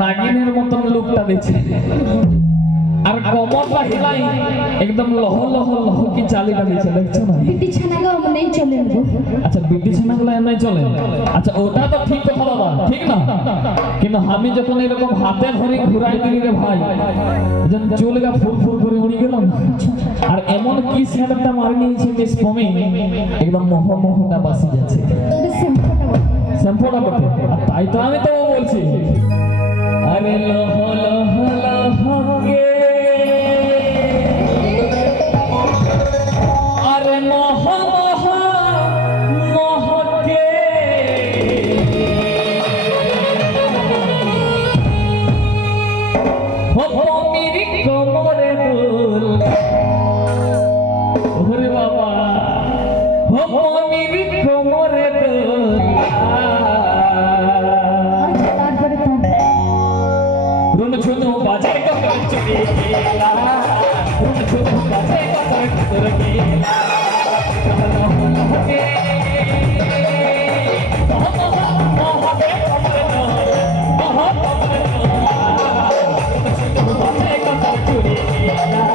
নাগিনের মতন লুকটা দিচ্ছে আর কমরটা হিলাই একদম লহ লহ লহ কি চালিটা দিচ্ছে দেখছো না বিটি ছানাগো মনে চলে গো আচ্ছা বিটি ছানাগুলো এমনি চলে আচ্ছা ওটা তো ঠিক কথা বাবা ঠিক না কিন্তু আমি যখন এরকম হাতে ধরে ঘুরাই দিই রে ভাই যখন চুলগা ফুল ফুল করে উড়ি গেল না আর এমন কি সেটটা মারি নিয়েছে যে স্পমি একদম মোহ মোহটা বাসি যাচ্ছে শ্যাম্পুটা বটে আর তাই তো আমি তো বলছি আরে লহ লহ লহ গে আরে মোহ মোহ মোহ গে হো মেরি কোমরে দুল ওরে বাবা হো মেরি কোমরে দুল রুন ঝুনু বাজে কতর চুরি গেলা রুন ঝুনু বাজে কতর কতর গেলা कहना होके मोहब्बत कमर मोहब्बत कमर ঝুনু বাজে কতর চুরি গেলা